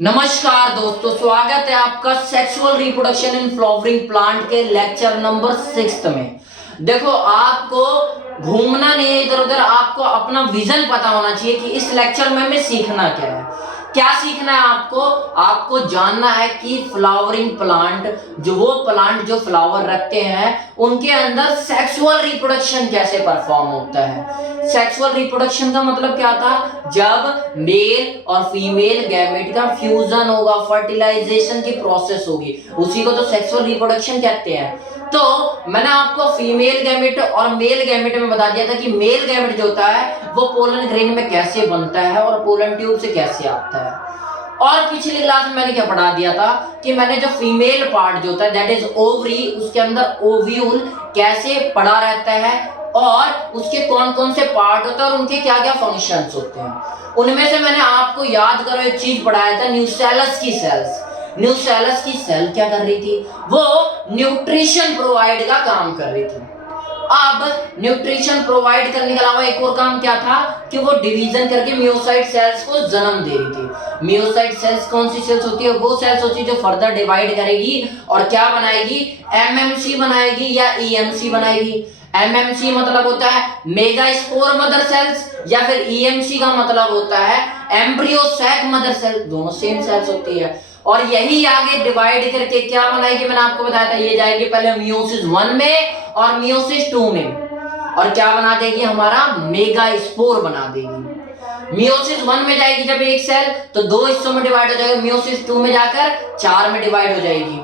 नमस्कार दोस्तों, स्वागत है आपका sexual reproduction in flowering plant के लेक्चर नंबर 6 में। देखो, आपको घूमना नहीं है इधर उधर, आपको अपना विजन पता होना चाहिए कि इस लेक्चर में हमें सीखना क्या है। क्या सीखना है आपको जानना है कि फ्लावरिंग प्लांट, वो प्लांट जो फ्लावर रखते हैं, उनके अंदर सेक्सुअल रिप्रोडक्शन कैसे परफॉर्म होता है। सेक्सुअल रिप्रोडक्शन का मतलब क्या था? जब मेल और फीमेल गैमेट का फ्यूजन होगा, फर्टिलाइजेशन की प्रोसेस होगी, उसी को तो सेक्सुअल रिप्रोडक्शन कहते हैं। तो मैंने आपको फीमेल गैमेट और मेल गैमेट में बता दिया था कि मेल गैमेट जो होता है वो पोलन ग्रेन में कैसे बनता है और पोलन ट्यूब से कैसे आता है। और पिछली क्लास में मैंने क्या पढ़ा दिया था कि मैंने जो फीमेल पार्ट जो होता है दैट इज ओवरी, उसके अंदर ओव्यूल कैसे पड़ा रहता है और उसके कौन कौन से पार्ट होते हैं और उनके क्या क्या फंक्शंस होते हैं। उनमें से मैंने आपको याद करो एक चीज पढ़ाया था, न्यूसेलस की सेल्स। न्यूसेलस की सेल क्या कर रही थी? वो न्यूट्रिशन प्रोवाइड का काम कर रही थी। अब न्यूट्रिशन प्रोवाइड करने के अलावा एक और काम क्या था कि वो डिवीजन करके मियोसाइट सेल्स को जन्म दे रही थी। मियोसाइट सेल्स कौन सी सेल्स होती है? वो सेल्स होती है जो फर्दर डिवाइड करेगी और क्या बनाएगी? एमएमसी बनाएगी या ईएमसी बनाएगी। एमएमसी मतलब होता है मेगा स्पोर मदर सेल्स, या फिर ईएमसी का मतलब होता है एम्ब्रियो सैक मदर सेल। दोनों सेम सेल्स होती है और यही आगे डिवाइड करके क्या बनाएगी? मैंने आपको बताया था ये जाएगी पहले मियोसिस 1 में और मियोसिस 2 में, और क्या बना देगी? हमारा मेगा स्पोर बना देगी। मियोसिस 1 में जाएगी जब एक सेल तो 2 हिस्सों में डिवाइड हो जाएगा, मियोसिस 2 में जाकर 4 में डिवाइड हो जाएगी।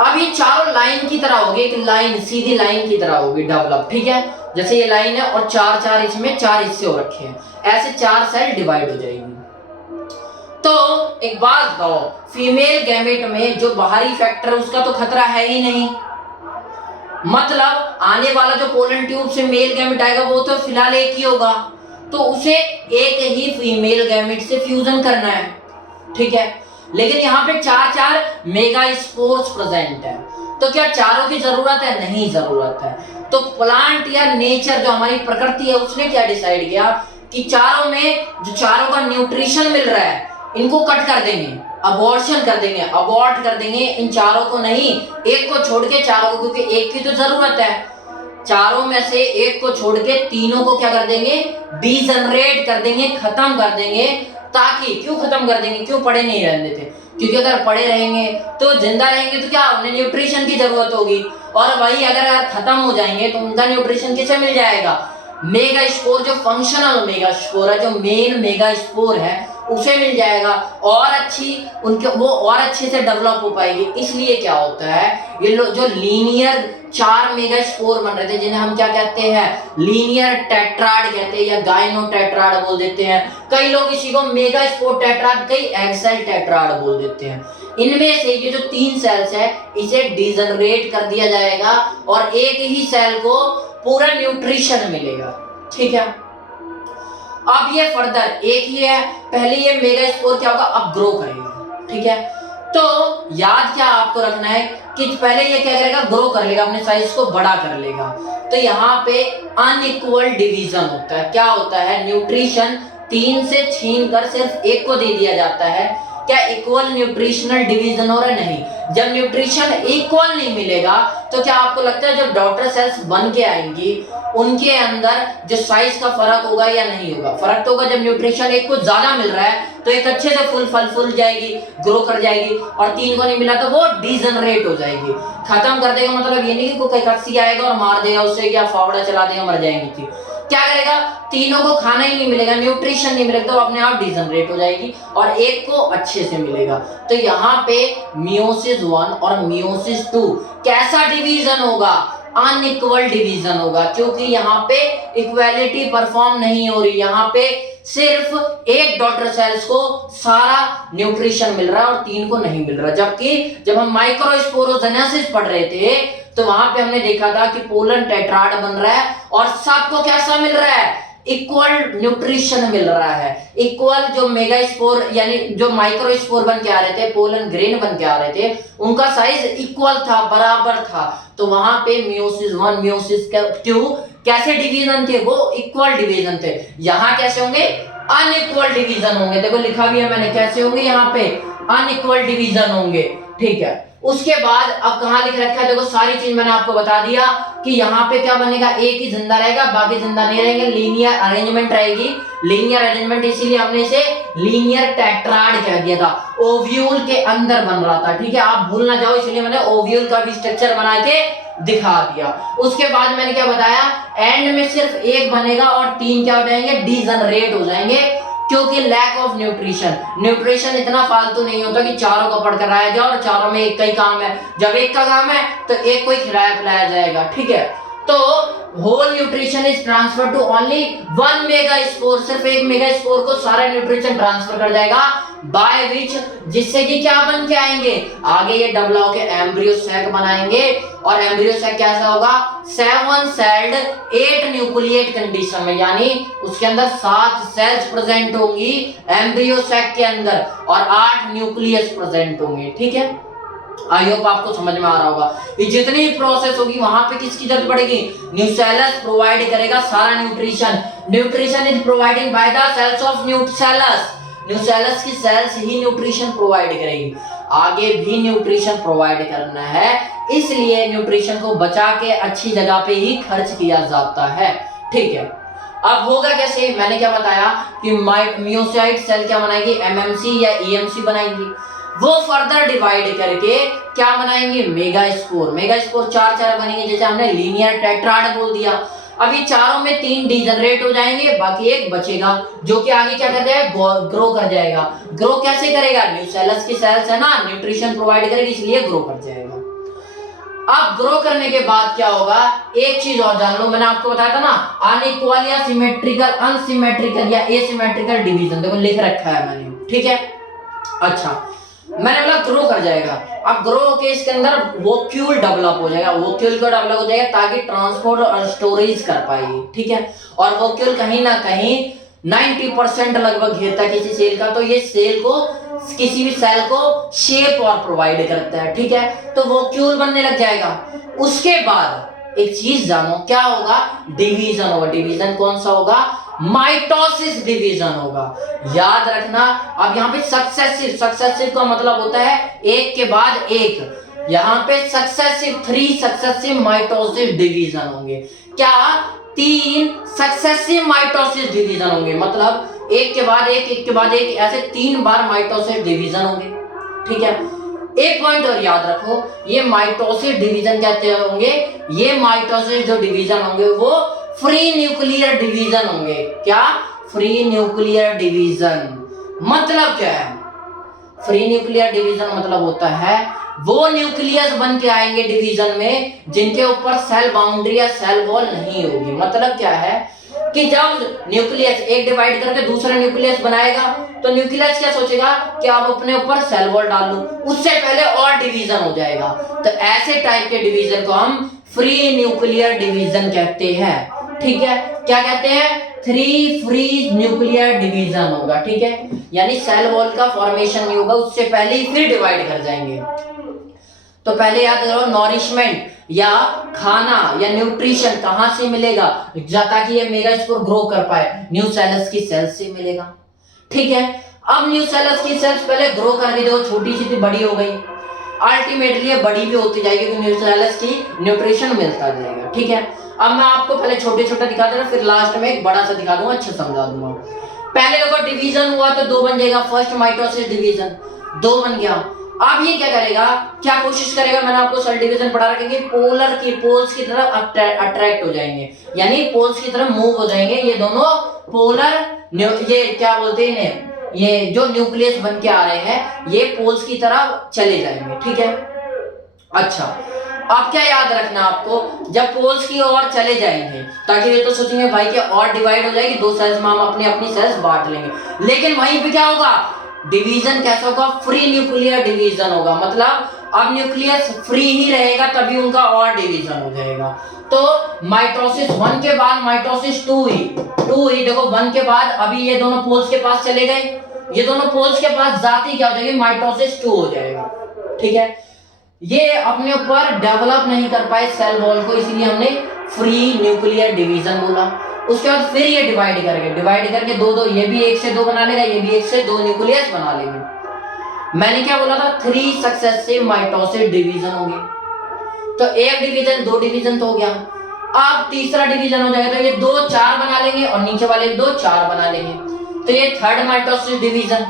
अब ये चारों लाइन की तरह होगी, एक लाइन सीधी लाइन की तरह होगी डेवलप, ठीक है। जैसे ये लाइन है और चार चार इसमें 4 हिस्से हो रखे हैं, ऐसे 4 सेल डिवाइड हो जाएगी। तो एक बात बताओ, फीमेल गैमेट में जो बाहरी फैक्टर है उसका तो खतरा है ही नहीं, मतलब आने वाला जो पोलन ट्यूब से मेल गैमेट आएगा वो तो फिलहाल एक ही होगा, तो उसे एक ही फीमेल गैमेट से फ्यूजन करना है, ठीक है। लेकिन यहाँ पे 4 मेगा स्पोर्स प्रेजेंट है, तो क्या चारों की जरूरत है? नहीं जरूरत है। तो प्लांट या नेचर जो हमारी प्रकृति है उसने क्या डिसाइड किया कि चारों में जो चारों का न्यूट्रिशन मिल रहा है इनको कट कर देंगे, अबॉर्शन कर देंगे, अबॉर्ट कर देंगे, इन चारों को नहीं, एक को छोड़ के चारों को, क्योंकि एक की तो जरूरत है। चारों में से एक को छोड़ के तीनों को क्या कर देंगे? डीजनरेट कर देंगे, खत्म कर देंगे। ताकि क्यों खत्म कर देंगे? क्यों पड़े नहीं रहने देते? क्योंकि अगर पड़े रहेंगे तो जिंदा रहेंगे तो क्या उन्हें न्यूट्रिशन की जरूरत होगी, और वही अगर खत्म हो जाएंगे तो उनका न्यूट्रिशन किसे मिल जाएगा? मेगा स्पोर, जो फंक्शनल मेगा स्पोर है, जो मेन मेगा स्पोर है उसे मिल जाएगा, और अच्छी उनके वो और अच्छे से डेवलप हो पाएगी। इसलिए क्या होता है, ये जो लीनियर 4 मेगा स्पोर बन रहे थे जिन्हें हम क्या कहते हैं? लीनियर टेट्राड कहते हैं या गाइनो टेट्राड बोल देते हैं। कई लोग इसी को मेगा स्पोर टेट्राड, कई एक्सेल टेट्राड बोल देते हैं। इनमें से ये जो 3 सेल्स है इसे डिजनरेट कर दिया जाएगा और एक ही सेल को पूरा न्यूट्रिशन मिलेगा, ठीक है। अब ये फर्दर एक ही है, पहले ये मेगा स्पोर क्या होगा? अब ग्रो करेगा, ठीक है। तो याद क्या आपको रखना है कि पहले ये क्या करेगा? ग्रो कर लेगा, अपने साइज को बड़ा कर लेगा। तो यहाँ पे अनइक्वल डिवीजन होता है। क्या होता है? न्यूट्रिशन 3 से छीन कर सिर्फ एक को दे दिया जाता है। क्या इक्वल न्यूट्रिशनल डिवीजन हो रहा है? नहीं। जब न्यूट्रिशन इक्वल नहीं मिलेगा तो क्या आपको लगता है जब डॉटर सेल्स बन के आएंगी उनके अंदर जो साइज का फर्क होगा या नहीं होगा? फर्क तो होगा। जब न्यूट्रिशन एक को ज्यादा मिल रहा है तो एक अच्छे से फुल जाएगी, ग्रो कर जाएगी, और 3 को नहीं मिला तो वो डिजनरेट हो जाएगी, खत्म कर देगा। मतलब ये नहीं कि कोई कच्ची आएगा और मार देगा उससे, या फावड़ा चला देगा, मर जाएंगी थी। क्या करेगा? तीनों को खाना ही नहीं मिलेगा, न्यूट्रिशन नहीं मिलेगा, तो अपने आप डिजनरेट हो जाएगी और एक को अच्छे से मिलेगा। तो यहाँ पे मियोसिस 1 और मियोसिस 2 कैसा डिवीजन होगा? अनइक्वल डिवीजन होगा, क्योंकि यहाँ पे इक्वालिटी परफॉर्म नहीं हो रही। यहाँ पे सिर्फ एक डॉटर सेल्स को सारा न्यूट्रिशन मिल रहा है और 3 को नहीं मिल रहा। जबकि जब हम माइक्रोस्पोरोजेनेसिस पढ़ रहे थे तो वहां पे हमने देखा था कि पोलन टेट्राड बन रहा है और सबको कैसा मिल रहा है? इक्वल न्यूट्रिशन मिल रहा है। इक्वल जो मेगा स्पोर यानी जो माइक्रो स्पोर बन के आ रहे थे, पोलन ग्रेन बन के आ रहे थे, उनका साइज इक्वल था, बराबर था। तो वहां पे मियोसिस 1 मियोसिस 2 कैसे डिवीजन थे? वो इक्वल डिवीजन थे। यहां कैसे होंगे? अनइक्वल डिवीजन होंगे। देखो लिखा भी है मैंने, कैसे होंगे यहाँ पे, अनइक्वल डिवीजन होंगे, ठीक है। उसके बाद अब कहां लिख रखा है, देखो सारी चीज मैंने आपको बता दिया कि यहाँ पे क्या बनेगा, एक ही जिंदा रहेगा, बाकी जिंदा नहीं रहेंगे, लीनियर अरेंजमेंट रहेगी। लीनियर अरेंजमेंट इसीलिए हमने इसे लीनियर टेट्राड कह दिया था, ओव्यूल के अंदर बन रहा था, ठीक है। आप भूल ना जाओ इसलिए मैंने ओव्यूल का भी स्ट्रक्चर बना के दिखा दिया। उसके बाद मैंने क्या बताया, एंड में सिर्फ एक बनेगा और 3 क्या हो जाएंगे, डीजनरेट हो जाएंगे, क्योंकि लैक ऑफ न्यूट्रिशन। न्यूट्रिशन इतना फालतू नहीं होता कि चारों को पढ़कर आया जाए और चारों में एक का ही काम है। जब एक का काम है तो एक को ही खिलाया पिलाया जाएगा, ठीक है। तो whole nutrition is transfer to only 1 megaspore, सिर्फ 1 मेगा स्पोर को सारा न्यूट्रिशन ट्रांसफर कर जाएगा, बाय विच, जिससे कि क्या बन के आएंगे, आगे ये डबल होके एम्ब्रियो सैक बनाएंगे। और एम्ब्रियो सैक कैसा होगा, 7 सेल्ड 8 न्यूक्लिएट कंडीशन में, यानी उसके अंदर 7 सेल्स प्रेजेंट होंगी एम्ब्रियो सैक के अंदर और 8 न्यूक्लियस प्रेजेंट होंगे, ठीक है। आई होप आपको समझ में आ रहा होगा। ये जितनी प्रोसेस होगी वहां पे किसकी जरूरत पड़ेगी, न्यूसेलस प्रोवाइड करेगा सारा nutrition. Nutrition is provided by the cells of nucellus, nucellus की सेल्स ही न्यूट्रिशन प्रोवाइड करेगी। आगे भी न्यूट्रिशन प्रोवाइड करना है, इसलिए न्यूट्रिशन को बचा के अच्छी जगह पे ही खर्च किया जाता है, ठीक है। अब होगा कैसे, मैंने क्या बताया कि मियोसाइट सेल क्या बनाएगी, एमएमसी या ईएमसी बनाएगी। वो फर्दर डिवाइड करके क्या बनाएंगे, मेगा स्पोर। मेगा स्पोर 4 बनेंगे, जैसे हमने लीनियर टेट्राड बोल दिया। अभी चारों में 3 डीजनरेट हो जाएंगे, बाकी एक बचेगा जो कि आगे क्या कर जाएगा, ग्रो कर जाएगा। ग्रो कैसे करेगा, न्यूसेलस की सेल्स है ना, न्यूट्रिशन प्रोवाइड करेगी, इसलिए ग्रो कर जाएगा। अब ग्रो करने के बाद क्या होगा, एक चीज और जान लो, मैंने आपको बताया था ना, अनइक्वल या सिमेट्रिकल, अनसिमेट्रिकल या एसिमेट्रिकल डिवीजन, देखो लिख रखा है मैंने, ठीक है। अच्छा, मैंने बोला ग्रो कर जाएगा। अब ग्रो के इसके अंदर वोक्यूल डेवलप हो जाएगा, वोक्यूल को डेवलप हो जाएगा ताकि ट्रांसपोर्ट और स्टोरेज कर पाएगी, ठीक है। और वोक्यूल कहीं ना कहीं 90% लगभग घेरता है किसी सेल का, तो ये सेल को, किसी भी सेल को शेप और प्रोवाइड करता है, ठीक है। तो वोक्यूल बनने लग जाएगा। उसके बाद एक चीज जानो, क्या होगा, डिवीजन होगा। डिवीजन कौन सा होगा, माइटोसिस डिवीजन होगा, याद रखना। अब यहाँ पे सक्सेसिव, सक्सेसिव का मतलब होता है एक के बाद एक, यहाँ पे सक्सेसिव 3 सक्सेसिव माइटोसिस डिवीजन होंगे। क्या, 3 सक्सेसिव माइटोसिस डिवीजन होंगे, मतलब एक के बाद एक, एक के बाद एक, ऐसे 3 बार माइटोसिस डिवीजन होंगे, ठीक है। एक पॉइंट और याद रखो, ये माइटोसिस डिवीजन कहते होंगे, ये माइटोसिस जो डिवीजन होंगे वो फ्री न्यूक्लियर डिवीजन होंगे। क्या, फ्री न्यूक्लियर डिवीजन मतलब क्या है, फ्री न्यूक्लियर डिवीजन मतलब होता है वो न्यूक्लियस बन के आएंगे डिवीजन में जिनके ऊपर सेल बाउंड्री या सेल वॉल नहीं होगी। मतलब क्या है कि जब न्यूक्लियस एक डिवाइड करके दूसरा न्यूक्लियस बनाएगा तो न्यूक्लियस क्या सोचेगा कि आप अपने ऊपर सेल वॉल डाल लो, उससे पहले और डिवीजन हो जाएगा। तो ऐसे टाइप के डिवीजन को हम फ्री न्यूक्लियर डिवीजन कहते हैं, ठीक है। क्या कहते हैं, 3 फ्री न्यूक्लियर डिवीजन होगा, ठीक है। यानी सेल वॉल का फॉर्मेशन नहीं होगा, उससे पहले ही फिर डिवाइड कर जाएंगे। तो पहले याद करो, नॉरिशमेंट या खाना या न्यूट्रिशन कहां से मिलेगा, ताकि ये मेगास्पोर ग्रो कर पाए, न्यूसेलस की सेल्स से मिलेगा, ठीक है। अब न्यूसेलस की सेल्स पहले ग्रो करके देखो, छोटी सी थी बड़ी हो गई, अल्टीमेटली बड़ी भी होती जाएगी, तो न्यूसेलस की न्यूट्रिशन मिलता जाएगा, ठीक है। अब मैं आपको पहले छोटे छोटे दिखा दूंगा, फिर लास्ट में एक बड़ा सा दिखा दूंगा, अच्छा समझा दूंगा। पहले देखो डिवीजन हुआ तो 2 बन जाएगा, फर्स्ट माइटोसिस डिवीजन 2 बन गया। अब ये क्या करेगा, क्या कोशिश करेगा, मैंने आपको सेल डिवीजन पढ़ा रखेंगे, पोलर की पोल्स की तरफ अट्रैक्ट हो जाएंगे, यानी पोल्स की तरफ मूव हो जाएंगे। ये दोनों पोलर, ये क्या बोलते हैं, ये जो न्यूक्लियस बन के आ रहे हैं ये पोल्स की तरफ चले जाएंगे, ठीक है। अच्छा, अब क्या याद रखना आपको, जब पोल्स की ओर चले जाएंगे ताकि ये तो सोचेंगे भाई कि और डिवाइड हो जाएगी, 2 सेल्स में हम अपनी अपनी सेल्स बांट लेंगे, लेकिन वहीं पे क्या होगा, डिवीजन कैसा होगा, फ्री न्यूक्लियर डिवीजन होगा। मतलब अब न्यूक्लियस फ्री ही रहेगा तभी उनका और डिवीजन हो जाएगा। तो माइटोसिस 1 के बाद माइटोसिस 2 ही देखो 1 के बाद अभी ये दोनों पोल्स के पास चले गए, ये दोनों पोल्स के पास जाती क्या हो जाएगी, माइटोसिस 2 हो जाएगा, ठीक है। ये अपने ऊपर डेवलप नहीं कर पाए सेल वॉल को, इसीलिए हमने फ्री न्यूक्लियर डिवीजन बोला। उसके बाद फिर ये डिवाइड करके दो दो, ये भी 1 से 2 बना लेगा, ये भी 1 से 2 न्यूक्लियस बना लेंगे। मैंने क्या बोला था, 3 सक्सेसिव माइटोसिस डिवीजन होंगे। तो एक डिवीजन, 2 डिवीजन तो हो गया। अब तीसरा डिवीजन हो जाएगा, तो ये 2 4 बना लेंगे और नीचे वाले 2 4 बना लेंगे, तो ये थर्ड माइटोसिस डिवीजन।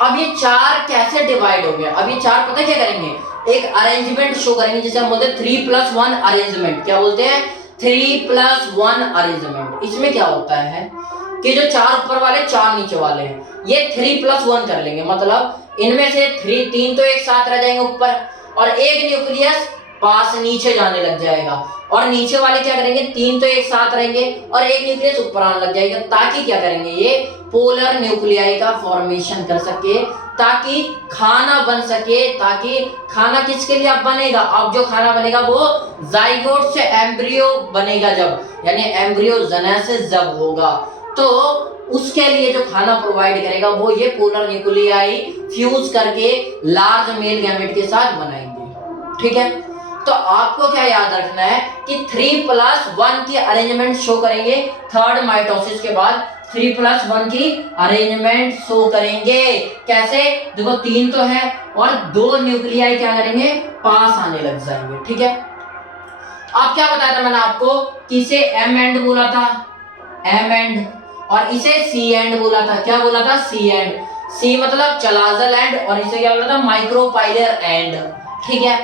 अब ये 4 कैसे डिवाइड हो गया, अब ये 4 पता क्या करेंगे, एक अरेंजमेंट शो करेंगे, जिसे हम बोलते हैं 3+1 अरेंजमेंट। क्या बोलते हैं, 3+1 अरेंजमेंट। इसमें क्या होता है कि जो 4 ऊपर वाले 4 नीचे वाले हैं, ये 3+1 कर लेंगे, मतलब इनमें से 3 तो एक साथ रह जाएंगे ऊपर, और एक न्यूक्लियस पास नीचे जाने लग जाएगा, और नीचे वाले क्या करेंगे, 3 तो एक साथ रहेंगे और एक न्यूक्लियस ऊपर आने लग जाएगा, ताकि क्या करेंगे, ये पोलर न्यूक्लियाई का फॉर्मेशन कर सके, ताकि खाना बन सके। ताकि खाना किसके लिए अब बनेगा, अब जो खाना बनेगा वो जाइगोट से एम्ब्रियो बनेगा जब, यानी एम्ब्रियोजेनेसिस जब होगा, तो उसके लिए जो खाना प्रोवाइड करेगा वो ये पोलर न्यूक्लियाई फ्यूज करके लार्ज मेल गैमेट के साथ बनाएंगे। ठीक है, तो आपको क्या याद रखना है कि 3+1 की अरेंजमेंट शो करेंगे, थर्ड माइटोसिस के बाद 3+1 की अरेंजमेंट शो करेंगे। कैसे, देखो 3 तो है और 2 न्यूक्लियाई क्या करेंगे, पास आने लग जाएंगे। ठीक है, अब क्या बताया था मैंने आपको कि इसे एम एंड बोला था, एम एंड, और इसे सी एंड बोला था। क्या बोला था, सी एंड। सी मतलब चलाजल एंड, और इसे क्या बोला था, माइक्रोपाइलर एंड। ठीक है,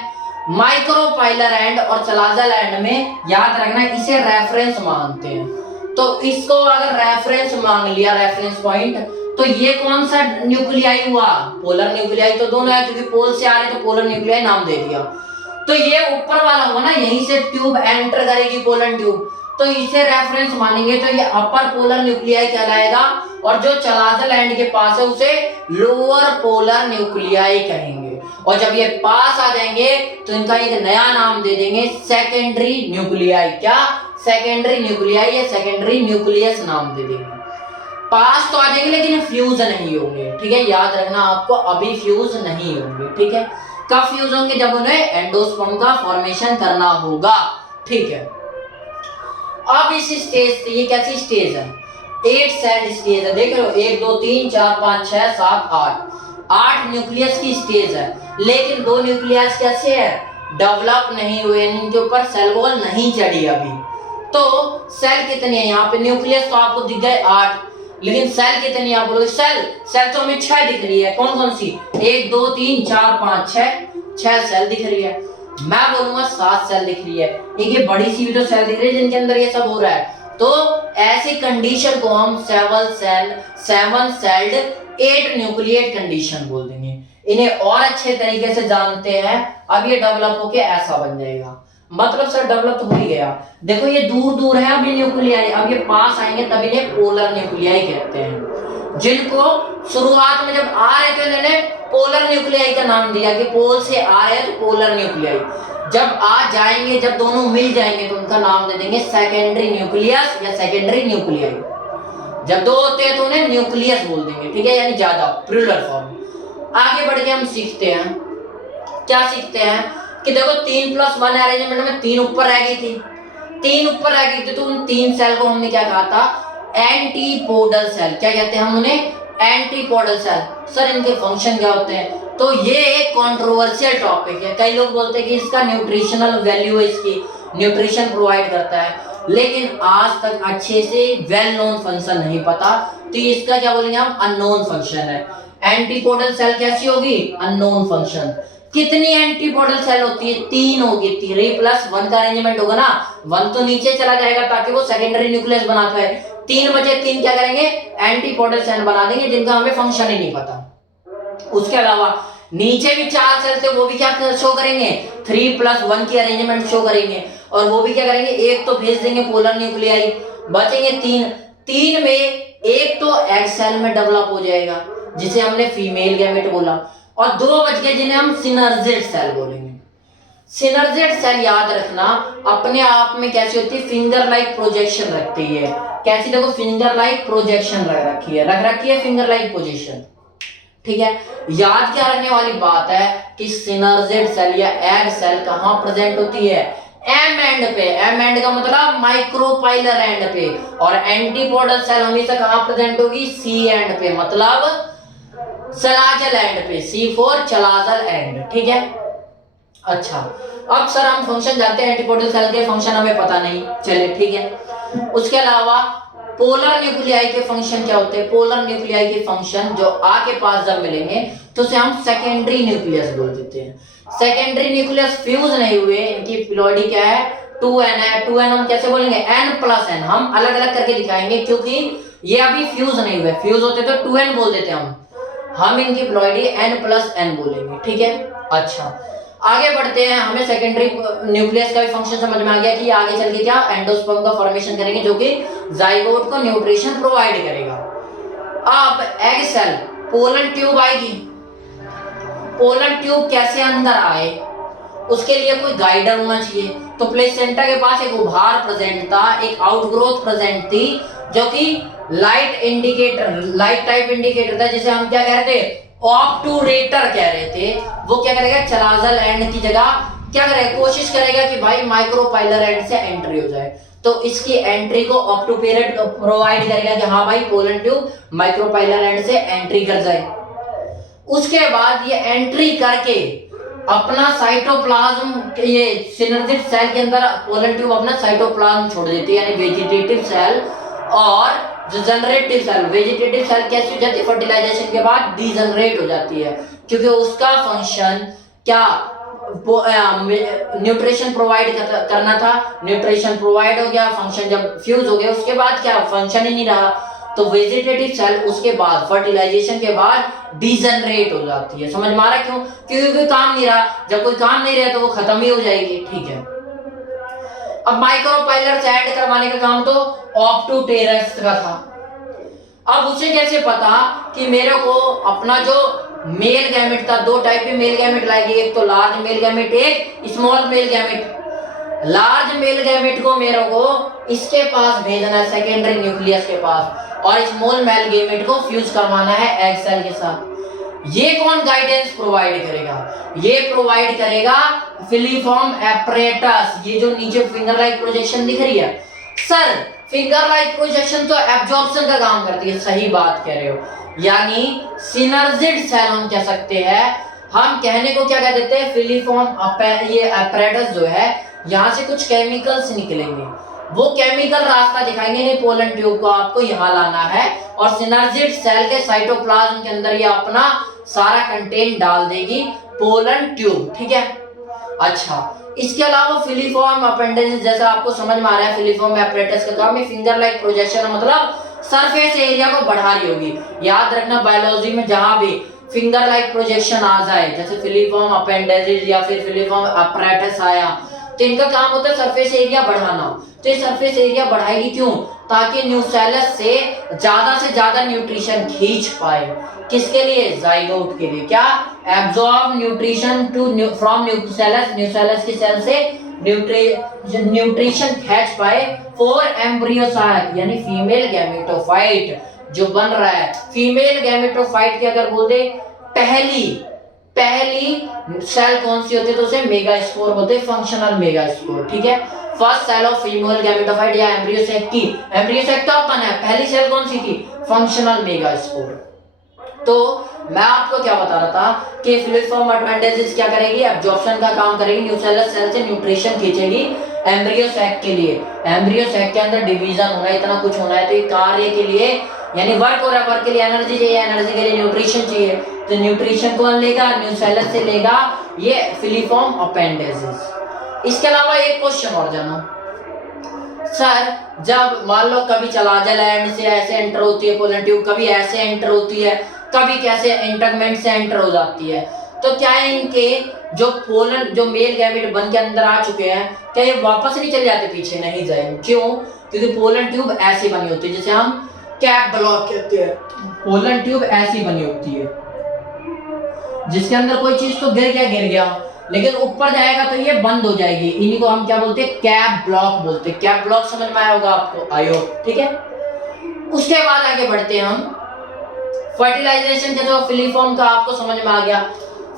माइक्रोपाइलर एंड और चलाजल एंड में याद रखना इसे रेफरेंस मानते हैं। तो इसको अगर रेफरेंस मांग लिया, रेफरेंस पॉइंट, तो ये कौन सा न्यूक्लियाई हुआ, पोलर न्यूक्लियाई तो दोनों है, क्योंकि पोल से आ रहे तो पोलर न्यूक्लियाई नाम दे दिया। तो ये ऊपर वाला हुआ ना, यहीं से ट्यूब एंटर करेगी, पोलर ट्यूब, तो इसे रेफरेंस मानेंगे, तो ये अपर पोलर न्यूक्लियाई कहलाएगा, और जो चलाजल एंड के पास है उसे लोअर पोलर न्यूक्लियाई कहेंगे। और जब ये पास आ जाएंगे तो इनका एक नया नाम दे देंगे, सेकेंडरी न्यूक्लियाई। क्या, सेकेंडरी न्यूक्लियाई या सेकेंडरी न्यूक्लियस नाम दे देंगे। पास तो आ जाएंगे लेकिन फ्यूज नहीं होंगे। ठीक है, याद रखना आपको, अभी फ्यूज नहीं होंगे। ठीक है, कब फ्यूज होंगे, जब उन्हें एंडोस्पर्म का फॉर्मेशन करना होगा। ठीक है, अब इस स्टेज, ये कैसी स्टेज है, 8 सेल स्टेज है। देख लो, 1 2 3 4 5 6 7 8 न्यूक्लियस की स्टेज है, लेकिन 2 न्यूक्लियस कैसे है, डेवलप नहीं हुए, इनके ऊपर सेल वॉल नहीं चढ़ी अभी। तो सेल कितनी है यहाँ पे, न्यूक्लियस तो आपको दिख गए 8, लेकिन सेल कितनी है, आप बोलोगे सेल तो हमें 6 दिख रही है। कौन कौन सी, 1 2 3 4 5 6 सेल दिख रही है। मैं बोलूंगा 7 सेल दिख रही है, एक ये बड़ी सी भी तो सेल दिख रही है जिनके अंदर ये सब हो रहा है। तो ऐसी कंडीशन को हम 7 सेल्ड 8 न्यूक्लिएट कंडीशन बोल देंगे। इन्हें और अच्छे तरीके से जानते हैं, अब ये डेवलप होके ऐसा बन जाएगा, मतलब सर डेवलप तो हो ही गया। देखो ये दूर दूर है अभी न्यूक्लियाई, अब ये पास आएंगे तब इन्हें पोलर न्यूक्लियाई कहते हैं। जिनको शुरुआत में जब आ रहे थे इन्होंने पोलर न्यूक्लियाई का नाम दिया कि पोल से आ रहे हैं तो पोलर न्यूक्लियाई, जब आ जाएंगे, जब दोनों मिल जाएंगे तो उनका नाम दे देंगे सेकेंडरी न्यूक्लियस या सेकेंडरी न्यूक्लियाई। जब 2 होते हैं तो उन्हें न्यूक्लियस बोल देंगे। ठीक है, यानी ज्यादा प्लूरल फॉर्म। आगे बढ़ के हम सीखते हैं, क्या सीखते हैं कि देखो 3+1 अरेंजमेंट में 3 ऊपर रह गई थी, 3 ऊपर रह गई थी, तो उन 3 सेल को हमने क्या कहा था, एंटीपोडल सेल। क्या कहते हैं हम उन्हें, एंटीपोडल सेल। सर इनके फंक्शन क्या होते हैं, तो ये एक कंट्रोवर्शियल टॉपिक है। कई लोग बोलते हैं कि इसका न्यूट्रिशनल वैल्यू है, इसकी न्यूट्रिशन प्रोवाइड करता है, लेकिन आज तक अच्छे से वेल नोन फंक्शन नहीं पता, तो इसका क्या बोलेंगे हम, अननोन फंक्शन है। एंटीपोडल सेल कैसी होगी, अननोन फंक्शन। कितनी एंटीपोडल सेल होती है, 3 होगी। 3+1 का अरेंजमेंट होगा ना, 1 तो नीचे चला जाएगा ताकि वो सेकेंडरी न्यूक्लियस बना पाए, 3 बचे 3 क्या करेंगे, एंटीपोडल सेल बना देंगे, जिनका हमें फंक्शन ही नहीं पता। उसके अलावा नीचे भी 4 सेल थे, वो भी क्या शो करेंगे, 3+1 की अरेंजमेंट शो करेंगे, और वो भी क्या करेंगे, एक तो भेज देंगे पोलर न्यूक्लियाई, बचेंगे 3 में एक तो एग सेल में डेवलप हो जाएगा जिसे हमने फीमेल गैमेट बोला, और 2 बच गए जिन्हें हम सिनर्जिड सेल बोलेंगे। सिनर्जिड सेल याद रखना अपने आप में कैसी होती है, फिंगर लाइक प्रोजेक्शन रखती है। कैसी, देखो फिंगर लाइक प्रोजेक्शन रख रखी है फिंगर लाइक पोजीशन। ठीक है, याद क्या रखने वाली बात है कि सिनर्जिड सेल या एग सेल कहां प्रेजेंट होती है, एम एंड पे, एम एंड का मतलब माइक्रोपाइलर एंड पे, और एंटीपोडल सेल हमेशा कहां प्रेजेंट होगी, सी एंड पे, मतलब चलाजल एंड पे, सी फॉर चलाजल एंड, ठीक है। अच्छा, अब सर हम फंक्शन जानते हैं, एंटीपोडल सेल के फंक्शन हमें पता नहीं, चलिए ठीक है। उसके अलावा पोलर न्यूक्लियाई के फंक्शन क्या होते हैं, पोलर न्यूक्लियाई के फंक्शन जो आ के पास जब मिलेंगे तो उसे हम सेकेंडरी न्यूक्लियस बोल देते हैं। सेकेंडरी न्यूक्लियस फ्यूज नहीं हुए, इनकी फिलॉइडी क्या है, 2n है। 2n हम कैसे बोलेंगे, n प्लस n, हम अलग अलग करके दिखाएंगे क्योंकि ये अभी फ्यूज नहीं हुए, फ्यूज होते तो 2n बोल देते हम इनकी फिलॉइडी n प्लस n बोलेंगे, ठीक है। अच्छा, आगे बढ़ते हैं, हमें सेकेंडरी न्यूक्लियस का भी फंक्शन समझ में आ गया कि आगे चल के क्या एंडोस्पर्म का फॉर्मेशन करेंगे जो कि जाइगोट को न्यूट्रिशन प्रोवाइड करेगा। अब एग सेल, पोलन ट्यूब आएगी, पोलन ट्यूब कैसे अंदर आए, उसके लिए कोई गाइडर होना चाहिए। तो प्लेसेंटा के पास एक उभार प्रेजेंट था, एक आउटग्रोथ प्रेजेंट थी जो कि light indicator, light type indicator था, जिसे हम क्या कह रहे थे, ऑब्टूरेटर कह रहे थे। वो क्या करेगा, चलाजल एंड की जगह क्या करेगा, कोशिश करेगा कि भाई माइक्रोपाइलर एंड से एंट्री हो जाए, तो इसकी एंट्री को ऑब्टूपेरेट प्रोवाइड करेगा कि हाँ भाई पोलन ट्यूब माइक्रोपाइलर एंड से एंट्री कर जाए। उसके बाद ये एंट्री करके अपना साइटोप्लाज्म, ये सिनर्जिड सेल के अंदर पोलन ट्यूब अपना साइटोप्लाज्म छोड़ देती है, यानी वेजिटेटिव सेल, और जो जनरेटिव सेल, वेजिटेटिव सेल कैसी हो जाती है, फर्टिलाइजेशन के बाद डीजनरेट हो जाती है, क्योंकि उसका फंक्शन क्या, न्यूट्रिशन प्रोवाइड करना था, न्यूट्रिशन प्रोवाइड हो गया, फंक्शन जब फ्यूज हो गया उसके बाद क्या, फंक्शन ही नहीं रहा, तो वेजिटेटिव सेल उसके बाद फर्टिलाइजेशन के बाद डीजनरेट हो जाती है। समझ में आ रहा क्यों, क्योंकि कोई काम नहीं रहा, जब कोई काम नहीं रहा तो वो खत्म ही हो जाएगी, ठीक है। अब माइक्रोपाइलर से ऐड करवाने का काम तो ऑप्टोटेरस का था। अब उसे कैसे पता कि मेरे को अपना जो मेल गैमेट था, दो टाइप के मेल गैमेट लाएगी, एक तो लार्ज मेल गैमेट, एक small male gamete. Large male gamete को मेरे को इसके पास भेजना है, सेकेंडरी न्यूक्लियस के पास, और स्मॉल मेल गैमेट को फ्यूज करवाना है एग सेल के साथ। ये कौन गाइडेंस प्रोवाइड करेगा, ये प्रोवाइड करेगा फिलीफॉर्म एपरेटस। ये जो नीचे फिंगर लाइक प्रोजेक्शन दिख रही है, सर फिंगर लाइक प्रोजेक्शन तो एब्जॉर्प्शन का काम करती है, सही बात कह रहे हो, यानी सिनर्जिड सेल हम कह सकते हैं। हम कहने को क्या कह देते हैं, फिलीफॉर्म ये एपरेटस जो है, यहाँ से कुछ केमिकल्स निकलेंगे, वो केमिकल रास्ता दिखाएंगे, नहीं पोलन ट्यूब को आपको यहाँ लाना है, और सिनर्जिड सेल के साइटोप्लाज्म के अंदर ये अपना सारा कंटेंट डाल देगी पोलन ट्यूब, ठीक है। अच्छा, इसके अलावा फिलीफॉर्म अपेंडेज, जैसा आपको समझ में आ रहा है, फिलीफॉर्म एपरेटस का काम है फिंगर लाइक प्रोजेक्शन, मतलब सरफेस एरिया को बढ़ा रही होगी। याद रखना बायोलॉजी में जहां भी फिंगर लाइक प्रोजेक्शन आ जाए, जैसे फिलीफॉर्म अपेंडेज या फिर फिलीफॉर्म एपरेटस आया, तो इनका काम होता है सरफेस एरिया बढ़ाना। तो ये सरफेस एरिया बढ़ाएगी क्यों, ताकि न्यूसेलस से ज्यादा न्यूट्रिशन खींच पाए, किसके लिए, जाइगोट के लिए। क्या, absorb nutrition to from nucellus, nucellus की सेल से न्यूट्रिशन खींच पाए फॉर एम्ब्रियोसाइट, यानी फीमेल गैमेटोफाइट जो बन रहा है। फीमेल गैमेटोफाइट की अगर बोल दे पहली सेल कौन सी होती है, तो उसे मेगास्पोर बोलते हैं, फंक्शनल मेगास्पोर, ठीक है। First cell of female gametophyte या एम्ब्रियोसैक की, एम्ब्रियोसैक तो अपन है, पहली सेल कौन सी थी, फंक्शनल मेगास्पोर। तो मैं आपको क्या बता रहा था कि फिलीफॉर्म एपरेटस क्या करेगी, एब्जॉर्प्शन का काम करेगी, न्यूसेलस सेल से न्यूट्रिशन खींचेगी एम्ब्रियोसैक के लिए। एम्ब्रियोसैक के अंदर डिवीजन होना है, इतना कुछ होना है, तो ये कार्य के लिए, यानी वर्क हो रहा है, वर्क के लिए एनर्जी चाहिए, एनर्जी के लिए न्यूट्रिशन चाहिए, तो न्यूट्रिशन कौन लेगा, न्यूसेलस से लेगा ये फिलीफॉर्म अपेंडेजेस। इसके अलावा एक क्वेश्चन और जानो सर, जब मान लो कभी चलाजल एंड से ऐसे एंटर होती है पोलन ट्यूब, कभी ऐसे एंटर होती है, कभी कैसे इंटरमेंट से एंटर हो जाती है, तो क्या इनके जो पोलन, जो मेल गैमेट बन के अंदर आ चुके हैं, क्या ये वापस नहीं चले जाते, पीछे नहीं जाएंगे, क्यों, क्योंकि पोलन ट्यूब ऐसी बनी होती है, जिसे हम कैप ब्लॉक कहते हैं। पोलन ट्यूब ऐसी बनी होती है जिसके अंदर कोई चीज तो गिर गया, लेकिन ऊपर जाएगा तो ये बंद हो जाएगी, इन्हीं को हम क्या बोलते हैं, कैप ब्लॉक बोलते हैं। कैप ब्लॉक समझ में आया होगा आपको, आयो, ठीक है। उसके बाद आगे बढ़ते हैं हम, फर्टिलाइजेशन के जो फिलीफॉर्म का आपको समझ में आ गया।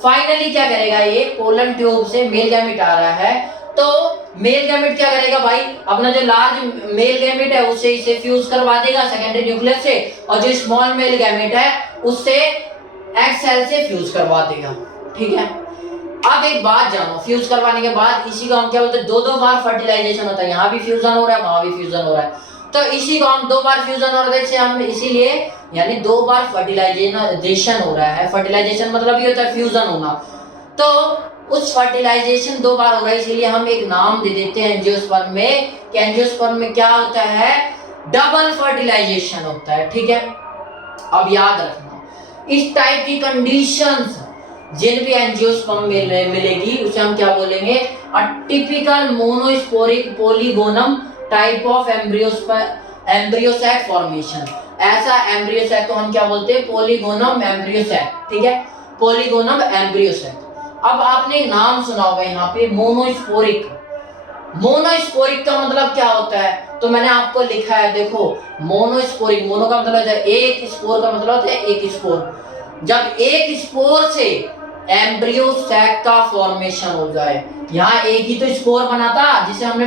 फाइनली क्या करेगा, ये पोलन ट्यूब से मेल गैमेट आ रहा है, तो मेल गैमेट क्या करेगा भाई, अपना जो लार्ज मेल गैमेट है उससे इसे फ्यूज करवा देगा सेकेंडरी न्यूक्लियस से, और जो स्मॉल मेल गैमेट है उससे एग सेल से फ्यूज करवा देगा। ठीक है, अब एक बात जानो, फ्यूज करवाने के बाद इसी को हम क्या बोलते हैं, दो दो बार फर्टिलाइजेशन होता है, यहाँ भी फ्यूजन हो रहा है वहां भी फ्यूजन हो रहा है, तो इसी को हम दो बार फ्यूजन हो रहा है, इसे हम इसीलिए यानी दो बार फर्टिलाइजेशन हो रहा है। फर्टिलाइजेशन मतलब ये होता है फ्यूजन होना, तो उस फर्टिलाइजेशन दो बार हो रहा है, इसीलिए हम एक नाम दे देते हैं एंजियोस्पर्म में कि एंजियोस्पर्म में क्या होता है, डबल फर्टिलाइजेशन होता है। ठीक है, अब याद रखना इस टाइप की कंडीशंस जिन भी एंजियोस्पर्म मिलेगी उसे हम क्या बोलेंगे, a typical monosporic polygonum type of embryo sac formation. ऐसा एम्ब्रियोसैक को हम क्या बोलते हैं, पॉलीगोनम एम्ब्रियोसैक। ठीक है, पॉलीगोनम एम्ब्रियोसैक। अब आपने नाम सुना होगा यहाँ पे मोनोस्पोरिक। मोनोस्पोरिक का मतलब क्या होता है, तो मैंने आपको लिखा है, देखो मोनोस्पोरिक, मोनो का मतलब है एक, स्पोर का मतलब है एक स्पोर। जब एक स्पोर से एम्ब्रियो सैक का फॉर्मेशन हो जाए, यहाँ एक ही तो स्पोर बना था जिसे हमने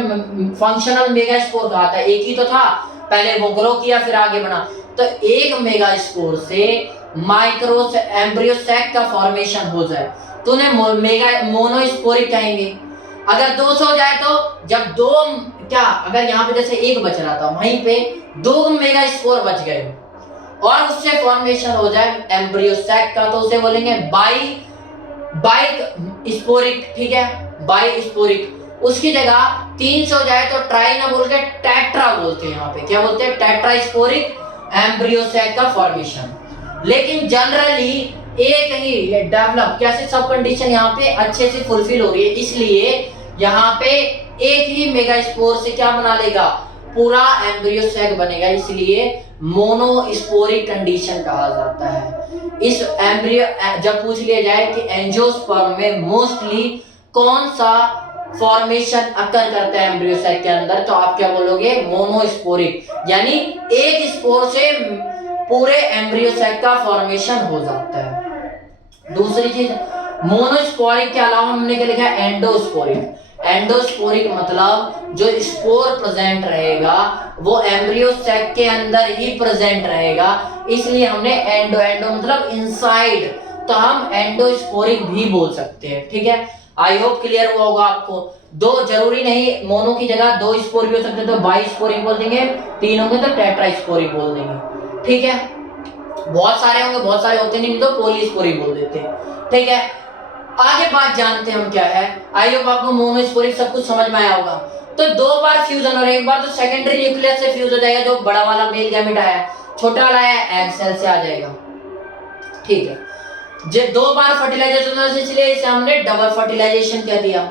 फंक्शनल मेगा स्पोर कहा था, एक ही तो था, पहले वो ग्रो किया फिर आगे बना, तो एक मेगा स्पोर से माइक्रो एम्ब्रियो सैक का फॉर्मेशन हो जाए तो उन्हें मेगा मोनोस्पोरिक कहेंगे। अगर 200 हो जाए तो जब दो क्या, अगर यहाँ पे जैसे एक बच रहा था वहीं पे दो मेगा स्पोर बच गए और उससे फॉर्मेशन हो जाए एम्ब्रियो सैक का, तो उसे बोलेंगे बाई स्पोरिक। ठीक है, बाई स्पोरिक। उसकी जगह 300 हो जाए तो ट्राई ना बोल के टेट्रा बोलते हैं, यहाँ पे क्या बोलते हैं, टेट्रा स्पोरिक एम्ब्रियो सैक का फॉर्मेशन। लेकिन जनरली एक ही डेवलप कैसे सब कंडीशन यहाँ पे अच्छे से फुलफिल हो रही है, इसलिए यहाँ पे एक ही मेगा स्पोर से क्या बना लेगा, पूरा एम्ब्रियो सैक बनेगा, इसलिए मोनोस्पोरिक कंडीशन कहा जाता है। इस एम्ब्रियो जब पूछ लिया जाए कि एंजियोस्पर्म में मोस्टली कौन सा फॉर्मेशन अकर करता है एम्ब्रियो सैक के अंदर, तो आप क्या बोलोगे, मोनोस्पोरिक, यानी एक स्पोर से पूरे एम्ब्रियो सैक का फॉर्मेशन हो जाता है। दूसरी चीज, मोनोस्पोरिक के अलावा हमने क्या लिखा है, एंडोस्पोरिक। एंडोस्पोरिक मतलब जो स्पोर प्रेजेंट रहेगा वो एम्ब्रियो सैक के अंदर ही प्रेजेंट रहेगा, इसलिए हमने एंडो मतलब इनसाइड, तो हम एंडोस्पोरिक भी बोल सकते हैं। ठीक है, आई होप क्लियर हुआ होगा आपको। दो जरूरी नहीं, मोनो की जगह दो स्पोर भी हो सकते हैं तो बाई स्पोरिक बोल देंगे, तीन होंगे तो टेट्रा स्पोरिक बोल देंगे। ठीक है, बहुत सारे होंगे, बहुत सारे होते नहीं तो पॉलीस्पोरिक बोल देते हैं। ठीक है, आगे बात जानते हैं हम क्या है। आई होप आपको मोनोस्पोरिक सब कुछ समझ में आया होगा। तो दो बार फ्यूजन हो रहा है, एक बार तो सेकेंडरी न्यूक्लियस से फ्यूज हो जाएगा, जो बड़ा वाला मेल गैमेट आया, छोटा वाला है एग सेल से आ जाएगा। ठीक है, जो दो बार फर्टिलाइजेशन होने से, इसलिए इसे हमने डबल फर्टिलाइजेशन कह दिया।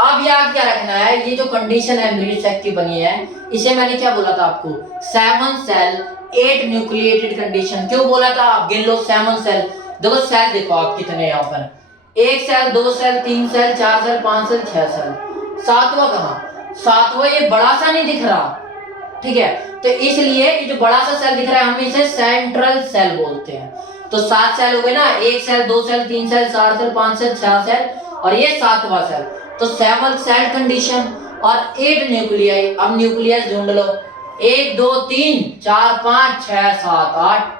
अब याद क्या रखना है, ये जो कंडीशन एम्ब्रियो सैक की बनी है, इसे मैंने क्या बोला था आपको, 7 सेल 8 न्यूक्लिएटेड कंडीशन। क्यों बोला था, आप गिन लो 7 सेल। देखो सेल देखो आप कितने यहाँ पर, 1 cell 2 cell 3 cell 4 cell 5 cell 6 cell, सातवां कहाँ, सातवां ये बड़ा सा नहीं दिख रहा। ठीक है, तो इसलिए ये जो बड़ा सा सेल दिख रहा है हम इसे सेंट्रल सेल बोलते हैं। तो 7 सेल हो गए ना, 1 cell 2 cell 3 cell 4 cell 5 cell 6 cell और ये सातवां सेल, तो 7 सेल कंडीशन और 8 न्यूक्लियाई। अब न्यूक्लियस ढूंढ लो, 1 2 3 4 5 6 7 8।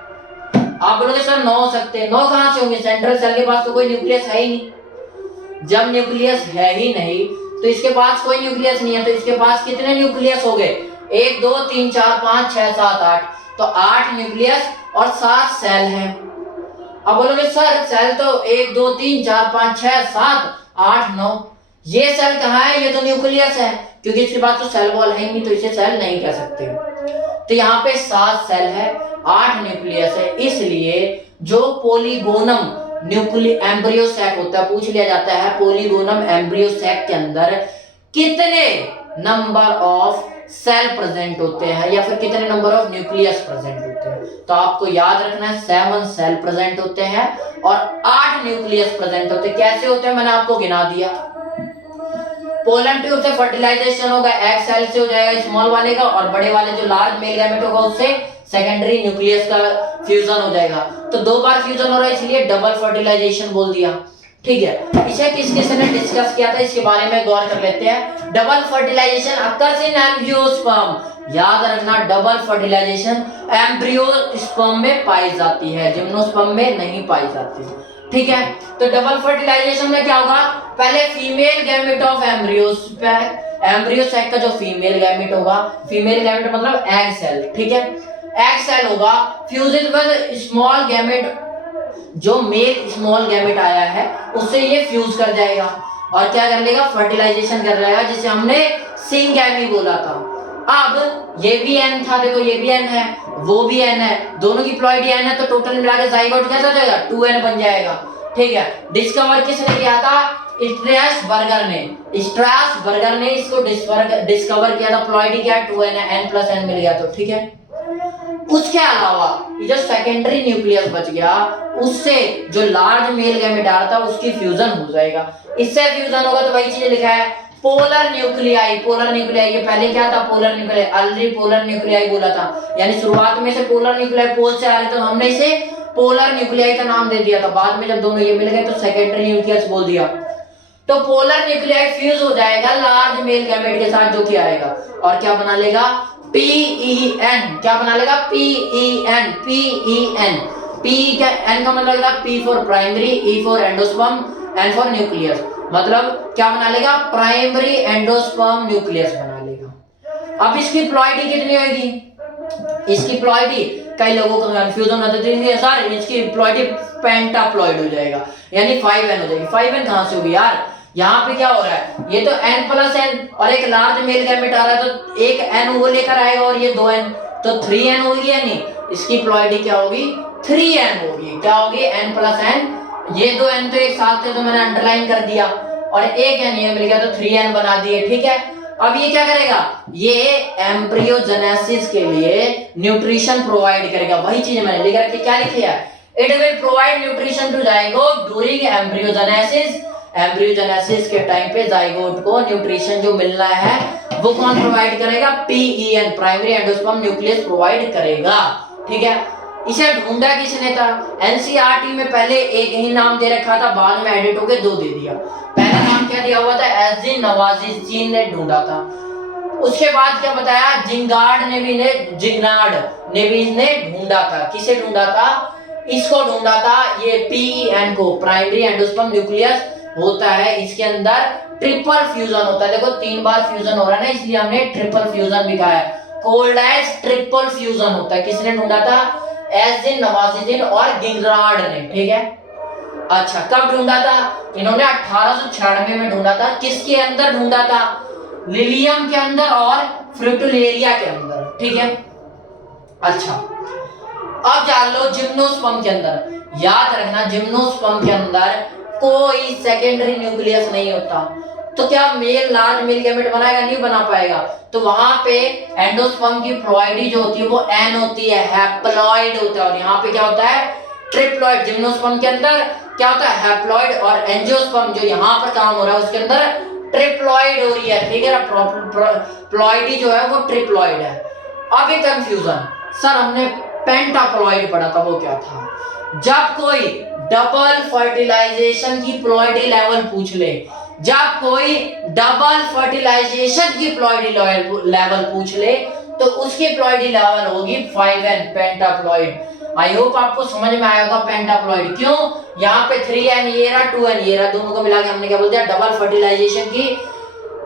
आप बोलोगे सर 9 हो सकते हैं, 9 कहां से होंगे, सेंट्रल सेल के पास तो कोई न्यूक्लियस है ही नहीं। जब न्यूक्लियस है ही नहीं तो इसके पास कोई न्यूक्लियस नहीं है, तो इसके पास कितने न्यूक्लियस हो गए, 1 2 3 4 5 6 7 8, तो 8 न्यूक्लियस और 7 सेल हैं। अब बोलोगे सर सेल तो 1 2 3 4 5 6 7 8 9, ये सेल कहाँ है, ये तो न्यूक्लियस है, क्योंकि इसके पास तो सेल वॉल है नहीं, तो इसे सेल नहीं कह सकते। तो यहाँ पे 7 सेल है, 8 न्यूक्लियस है, इसलिए जो पॉलीगोनम एम्ब्रियो सैक होता है, पूछ लिया जाता है पॉलीगोनम एम्ब्रियो सैक के अंदर कितने नंबर ऑफ सेल प्रेजेंट होते हैं या फिर कितने नंबर ऑफ न्यूक्लियस प्रेजेंट होते हैं, तो आपको याद रखना है 7 सेल प्रेजेंट होते हैं और 8 न्यूक्लियस प्रेजेंट होते हैं। कैसे होते हैं मैंने आपको गिना दिया। पोलन ट्यूब से फर्टिलाइजेशन होगा, एग सेल से हो जाएगा स्मॉल वाले का, और बड़े वाले जो लार्ज मेल गैमेट होगा उससे सेकेंडरी न्यूक्लियस का फ्यूजन हो जाएगा। तो दो बार फ्यूजन हो रहा है इसलिए डबल फर्टिलाइजेशन बोल दिया। ठीक है, इसे किस किस ने डिस्कस किया था इसके बारे में गौर कर लेते हैं। डबल फर्टिलाइजेशन अकर्स इन एम्ब्रियोस्पर्म, याद रखना डबल फर्टिलाइजेशन एम्ब्रियोस्पर्म में पाई जाती है, जिम्नोस्पर्म में नहीं पाई जाती। ठीक है, तो डबल फर्टिलाइजेशन में क्या होगा, पहले female gamete of embryo sac का जो फीमेल गैमेट होगा, फीमेल गैमेट मतलब एग सेल, ठीक है, एग सेल होगा, फ्यूजेस विद स्मॉल गैमेट, जो मेल स्मॉल गैमेट आया है उससे ये फ्यूज कर जाएगा और क्या कर लेगा, फर्टिलाइजेशन कर लेगा, जिसे हमने सिंगैमी बोला था। अब ये भी एन था, देखो ये भी एन है, वो भी एन है, दोनों की प्लॉइडी एन है, तो टोटल मिला के जाइगोट कैसा हो जाएगा, 2n बन जाएगा। ठीक है, डिस्कवर किसने किया था, स्ट्रासबर्गर ने इसको डिस्कवर किया था। प्लॉइडी क्या है, 2n है, n + n मिल गया तो ठीक है। उसके अलावा ये जो सेकेंडरी न्यूक्लियस बच गया, उससे जो लार्ज मेल गैमेट आ रहा था उसकी फ्यूजन हो जाएगा, इससे फ्यूजन होगा तो वही चीज लिखा है पोलर न्यूक्लियाई। पोलर न्यूक्लियाई, ये पहले क्या था, polar nuclei, already polar nuclei बोला था, यानी शुरुआत में से पोलर न्यूक्लियाई पोल से आ रहे तो हमने इसे पोलर न्यूक्लियाई का नाम दे दिया था, बाद में जब दोनों ये मिल गए तो सेकेंडरी न्यूक्लियस बोल दिया। तो पोलर न्यूक्लियाई फ्यूज हो जाएगा लार्ज मेल गैमेट के साथ, जो कि आएगा और क्या बना लेगा, PEN, क्या बना लेगा, PEN, P का N का मतलब होगा P for primary, E for endosperm, N for nucleus, मतलब क्या बना लेगा, प्राइमरी एंडोस्पर्म न्यूक्लियस बना लेगा। अब इसकी प्लॉइडी कितनी होगी, इसकी प्लॉइडी कई लोगों को कंफ्यूजन होता है सर, इसकी प्लॉइडी पेंटाप्लॉइड हो जाएगा, यानी 5n हो जाएगी। 5n कहां से होगी यार, यहाँ पे क्या हो रहा है, ये तो n + n और एक लार्ज मेल गैमेट आ रहा है तो एक n वो लेकर आएगा और ये 2n, तो 3n होगी, यानी इसकी प्लॉइडी क्या होगी, 3n होगी। क्या होगी, n + n, ये 2n तो एक साथ थे तो मैंने अंडरलाइन कर दिया और एक n ये मिल गया तो 3n बना दिए। ठीक है, अब ये क्या करेगा, ये एम्ब्रियोजेनेसिस के लिए न्यूट्रिशन प्रोवाइड करेगा, वही चीज मैंने लिख रखी, क्या लिखी है, it will provide nutrition to zygote during embryogenesis. Embryogenesis के टाइम पे जाइगोट को न्यूट्रिशन जो मिलना है वो कौन प्रोवाइड करेगा, PEN, primary endosperm nucleus provide करेगा। ठीक है, इसे ढूंढा किसने था, NCERT में पहले एक ही नाम दे रखा था, बाद में एडिट होके 2 दे दिया। पहला नाम क्या दिया हुआ था, SG नवाज़ुद्दीन ने ढूंढा था। उसके बाद क्या बताया, जिंगार्ड ने भी इसने ढूंढा था। किसे ढूंढा था, इसको ढूंढा था, ये PEN को, प्राइमरी एंडोस्पर्म न्यूक्लियस होता है, इसके अंदर ट्रिपल फ्यूजन होता है। देखो 3 बार फ्यूजन हो रहा है ना, इसलिए हमने ट्रिपल फ्यूजन लिखा है, कोल्ड एज ट्रिपल फ्यूजन होता है। किसने ढूंढा था, SG नवाज़ुद्दीन और गिंगरार्ड ने। ठीक है, अच्छा कब ढूंढा था, इन्होंने 1896 में ढूंढा था। किसके अंदर ढूंढा था, लिलियम के अंदर और फ्रिटिलिया के अंदर। ठीक है, अच्छा अब जान लो जिम्नोस्पर्म के अंदर, याद रखना जिम्नोस्पर्म के अंदर कोई सेकेंडरी न्यूक्लियस नहीं होता, तो क्या मेल लार्ज मेल गैमेट बनाएगा, नहीं बना पाएगा। तो वहां पे एंडोस्पर्म की प्लॉइडी जो होती है वो n होती है, हैप्लॉइड होता है, और यहाँ पे क्या होता है, ट्रिप्लॉइड। जिम्नोस्पर्म के अंदर क्या होता है, हैप्लॉइड, और एंजियोस्पर्म जो यहाँ पर काम हो रहा है उसके अंदर ट्रिप्लॉइड हो रही है। ठीक है, प्लॉइडी जो है वो ट्रिप्लॉइड है। अब एक कंफ्यूजन, सर हमने पेंटाप्लॉइड पढ़ा था, वो क्या था, जब कोई डबल फर्टिलाइजेशन की प्लॉइडी लेवल पूछ ले, जब कोई डबल फर्टिलाइजेशन की प्लॉइडी लेवल पूछ ले तो उसकी प्लॉइडी लेवल होगी 5n, पेंटाप्लॉइड। आई होप आपको समझ में आया होगा पेंटाप्लॉइड क्यों, यहाँ पे 3n ये रहा, 2n ये रहा, दोनों को मिला के हमने क्या बोल दिया, डबल फर्टिलाइजेशन की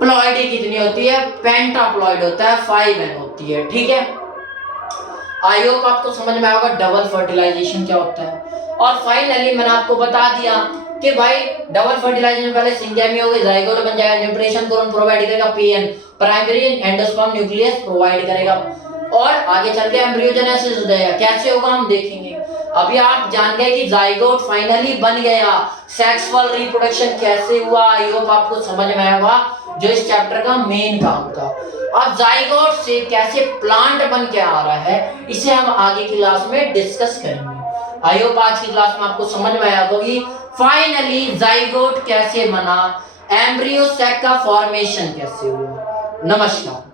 प्लॉइडी कितनी होती है, पेंटाप्लॉइड होता है, 5n होती है। ठीक है, आई होप आपको समझ में आएगा डबल फर्टिलाइजेशन क्या होता है। और फाइनली मैंने आपको बता दिया कि भाई डबल फर्टिलाइजेशन पहले सिंगैमी होगी, जाइगोट बन जाएगा, न्यूट्रिशन कौन प्रोवाइड करेगा, PN, primary endosperm nucleus provide करेगा, और आगे चल के एम्ब्रियोजेनेसिस हो जाएगा। कैसे होगा हम देखेंगे। अभी आप जान गए कि जाइगोट फाइनली बन गया, सेक्सुअल रिप्रोडक्शन कैसे हुआ, आई होप आपको समझ में आएगा, जो इस चैप्टर का मेन काम था। अब जाइगोट से कैसे प्लांट बन के आ रहा है इसे हम आगे की क्लास में डिस्कस करेंगे। आई होप आज की क्लास में आपको समझ में आया होगा कि फाइनली जाइगोट कैसे बना, एम्ब्रियो सैक का फॉर्मेशन कैसे हुआ। नमस्कार।